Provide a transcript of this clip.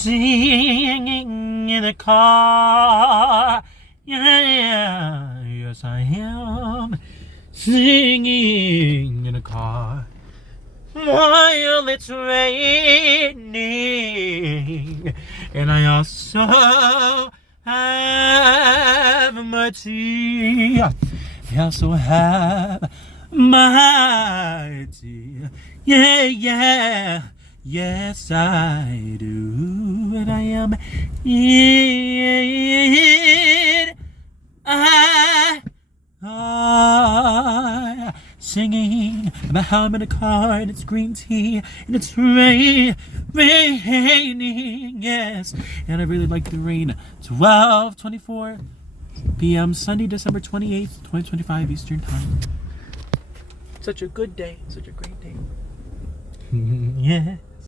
singing in the car. Yeah, yes I am singing in a car while it's raining, and I also have my tea. I also have my tea. Yeah, yeah, yes I do, and I am in singing about how I'm in a car and it's green tea and it's raining, yes, and I really like the rain. 12:24 p.m. Sunday, December 28th, 2025 Eastern Time. Such a good day, such a great day. Yeah.